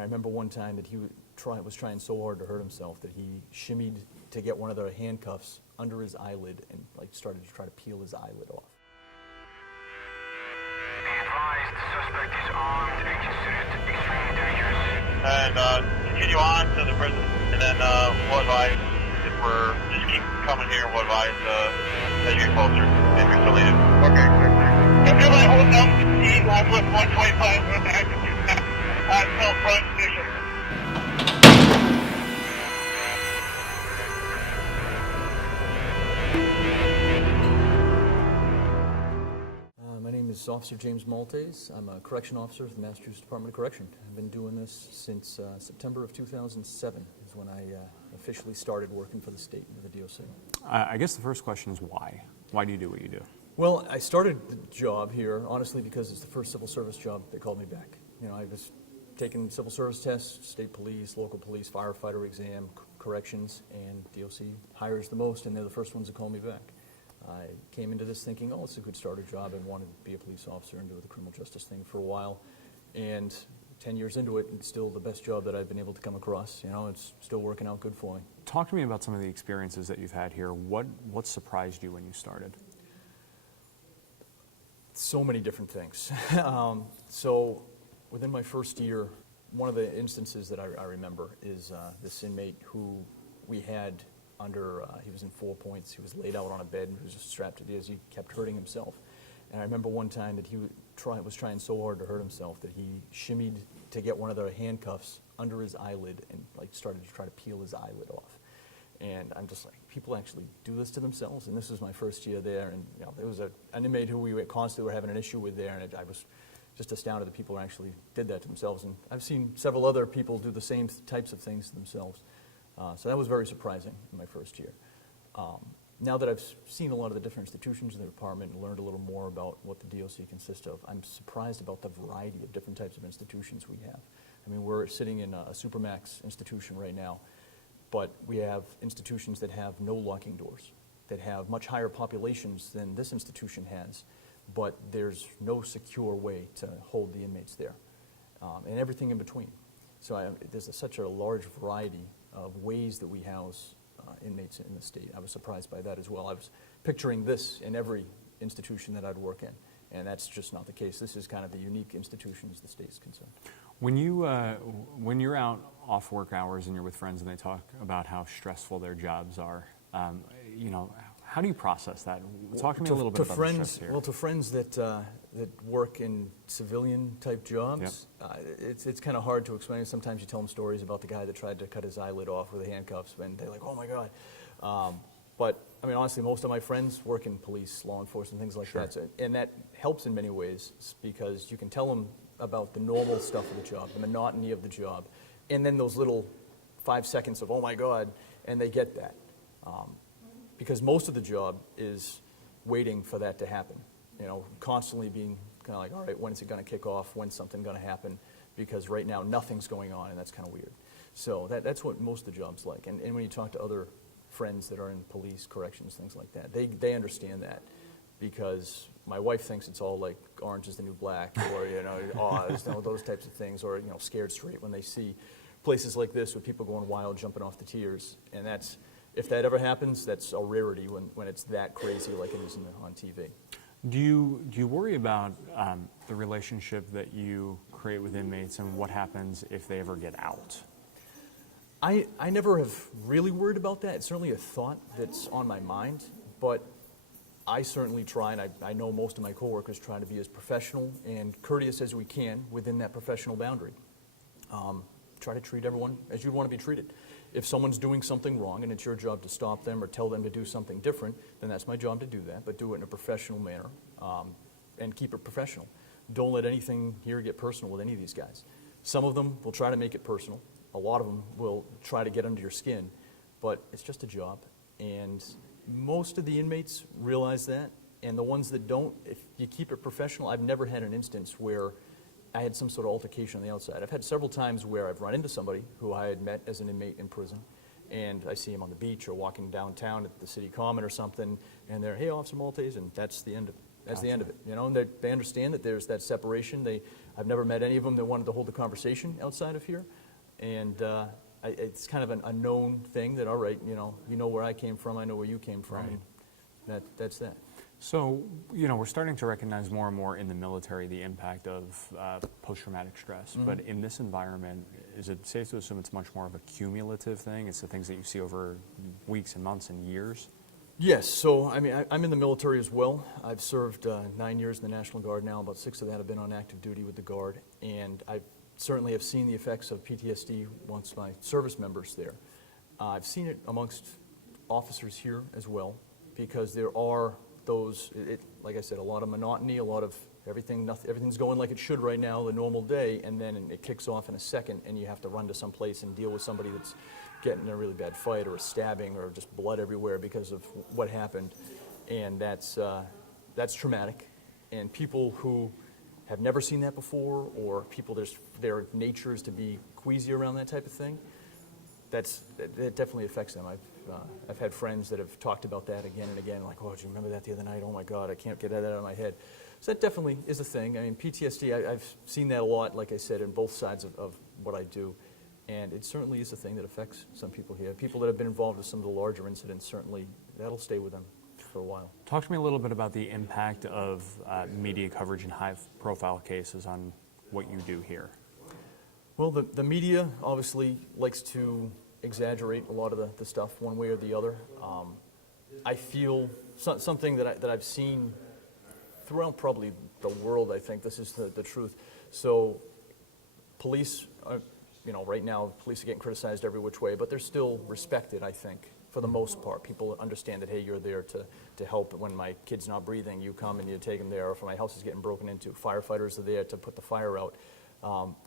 And I remember one time that he was trying so hard to hurt himself that he shimmied to get one of the handcuffs under his eyelid and like started to try to peel his eyelid off. Be advised, the suspect is armed and considered extremely dangerous. And continue on to the prison, and then we'll advise if we're just keep coming here. We'll advise as you get closer if you're still needed. Okay, great. Everybody hold down the speed, Northwest 125 with the active still front station. My name is Officer James Maltais. I'm a correction officer with the Massachusetts Department of Correction. I've been doing this since September of 2007 is when I officially started working for the state with the DOC. I guess the first question is why? Why do you do what you do? Well, I started the job here, honestly, because it's the first civil service job that called me back. You know, I was taking civil service tests, state police, local police, firefighter exam, corrections, and DOC hires the most, and they're the first ones to call me back. I came into this thinking, oh, it's a good starter job, and wanted to be a police officer and do the criminal justice thing for a while. And 10 years into it, it's still the best job that I've been able to come across. You know, it's still working out good for me. Talk to me about some of the experiences that you've had here. What surprised you when you started? So many different things. So within my first year, one of the instances that I remember is this inmate who we had under, he was in 4 points, he was laid out on a bed and he was just strapped to the, as he kept hurting himself. And I remember one time that he was trying so hard to hurt himself that he shimmied to get one of the handcuffs under his eyelid and like started to try to peel his eyelid off. And I'm just like, people actually do this to themselves? And this was my first year there, and you know, there was an inmate who we constantly were having an issue with there, and I was just astounded that people actually did that to themselves. And I've seen several other people do the same types of things to themselves. So that was very surprising in my first year. Now that I've seen a lot of the different institutions in the department and learned a little more about what the DOC consists of, I'm surprised about the variety of different types of institutions we have. I mean, we're sitting in a Supermax institution right now, but we have institutions that have no locking doors, that have much higher populations than this institution has, but there's no secure way to hold the inmates there, and everything in between. So there's such a large variety of ways that we house inmates in the state. I was surprised by that as well. I was picturing this in every institution that I'd work in, and that's just not the case. This is kind of the unique institution as the state's concerned. When you're out off work hours and you're with friends and they talk about how stressful their jobs are, you know, how do you process that? Talk to me a little bit about the stress here. Well, to friends that work in civilian type jobs, yep. It's kind of hard to explain. Sometimes you tell them stories about the guy that tried to cut his eyelid off with the handcuffs, and they're like, oh my God. But I mean, honestly, most of my friends work in police, law enforcement, things like Sure. that. So, and that helps in many ways because you can tell them about the normal stuff of the job, the monotony of the job, and then those little 5 seconds of, oh my God, and they get that. Because most of the job is waiting for that to happen. You know, constantly being kind of like, all right, when is it going to kick off? When's something going to happen? Because right now nothing's going on, and that's kind of weird. So that's what most of the job's like. And when you talk to other friends that are in police, corrections, things like that, they understand that. Because my wife thinks it's all like Orange is the New Black, or you know, Oz, you know, those types of things, or you know, Scared Straight when they see places like this with people going wild, jumping off the tiers, and that's, if that ever happens, that's a rarity when it's that crazy like it is on TV. Do you worry about the relationship that you create with inmates and what happens if they ever get out? I never have really worried about that. It's certainly a thought that's on my mind, but I certainly try, and I know most of my coworkers try to be as professional and courteous as we can within that professional boundary. Try to treat everyone as you'd want to be treated. If someone's doing something wrong and it's your job to stop them or tell them to do something different, then that's my job to do that, but do it in a professional manner and keep it professional. Don't let anything here get personal with any of these guys. Some of them will try to make it personal. A lot of them will try to get under your skin, but it's just a job. And most of the inmates realize that, and the ones that don't, if you keep it professional, I've never had an instance where I had some sort of altercation on the outside. I've had several times where I've run into somebody who I had met as an inmate in prison, and I see him on the beach or walking downtown at the city common or something, and they're, hey, Officer Maltais, and that's the end of it. That's the end of it. You know, and they understand that there's that separation. I've never met any of them that wanted to hold a conversation outside of here. And it's kind of a known thing that, all right, you know where I came from, I know where you came from, Right. and that's that. So, we're starting to recognize more and more in the military the impact of post-traumatic stress. But in this environment, is it safe to assume it's much more of a cumulative thing? It's the things that you see over weeks and months and years? Yes, so I mean, I'm in the military as well. I've served 9 years in the National Guard now. About 6 of that have been on active duty with the Guard. And I certainly have seen the effects of PTSD once my service members there. I've seen it amongst officers here as well, because there are those, like I said, a lot of monotony, a lot of everything's going like it should right now, the normal day, and then it kicks off in a second, and you have to run to some place and deal with somebody that's getting in a really bad fight or a stabbing or just blood everywhere because of what happened, and that's traumatic. And people who have never seen that before, or people their nature is to be queasy around that type of thing, that definitely affects them. I've had friends that have talked about that again and again, like, oh, do you remember that the other night? Oh my God, I can't get that out of my head. So that definitely is a thing. I mean, PTSD, I've seen that a lot, like I said, in both sides of what I do. And it certainly is a thing that affects some people here. People that have been involved with some of the larger incidents, certainly that'll stay with them for a while. Talk to me a little bit about the impact of media coverage in high-profile cases on what you do here. Well, the media obviously likes to exaggerate a lot of the stuff one way or the other. I feel something that I've seen throughout probably the world, I think this is the truth. So police, right now police are getting criticized every which way, but they're still respected, I think, for the most part. People understand that, hey, you're there to help. When my kid's not breathing, you come and you take them there. Or if my house is getting broken into, firefighters are there to put the fire out.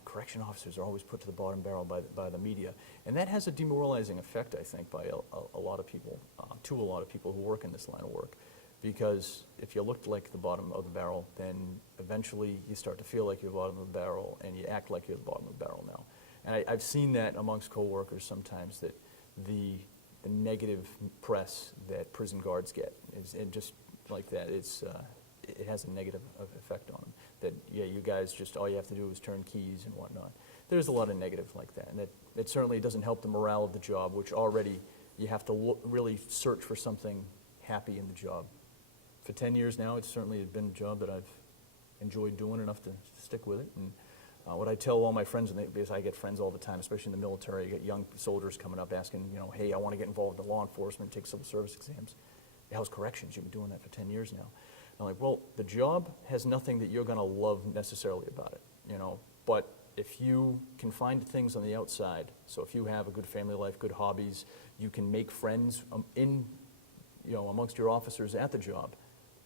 Correction officers are always put to the bottom barrel by the media. And that has a demoralizing effect, I think, by a lot of people, to a lot of people who work in this line of work. Because if you looked like the bottom of the barrel, then eventually you start to feel like you're the bottom of the barrel, and you act like you're the bottom of the barrel now. And I've seen that amongst coworkers sometimes, that the negative press that prison guards get is just like that. It has a negative effect on them. That, yeah, you guys just, all you have to do is turn keys and whatnot. There's a lot of negative like that, and it certainly doesn't help the morale of the job, which already you have to really search for something happy in the job. For 10 years now, it's certainly been a job that I've enjoyed doing enough to stick with it. And what I tell all my friends, because I get friends all the time, especially in the military, I get young soldiers coming up asking, hey, I want to get involved in law enforcement, take civil service exams. How's corrections? You've been doing that for 10 years now. And I'm like, well, the job has nothing that you're going to love necessarily about it, but if you can find things on the outside, so if you have a good family life, good hobbies, you can make friends amongst your officers at the job,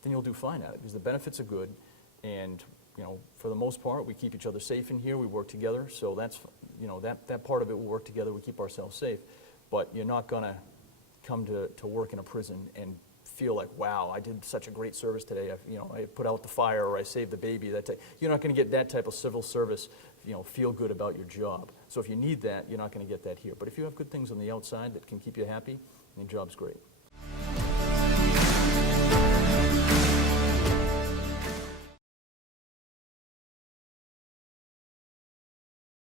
then you'll do fine at it, because the benefits are good, and for the most part, we keep each other safe in here. We work together, so that's that part of it. We work together. We keep ourselves safe, but you're not gonna come to work in a prison and feel like, wow, I did such a great service today. I put out the fire, or I saved the baby. You're not going to get that type of civil service, feel good about your job. So if you need that, you're not going to get that here. But if you have good things on the outside that can keep you happy, then your job's great.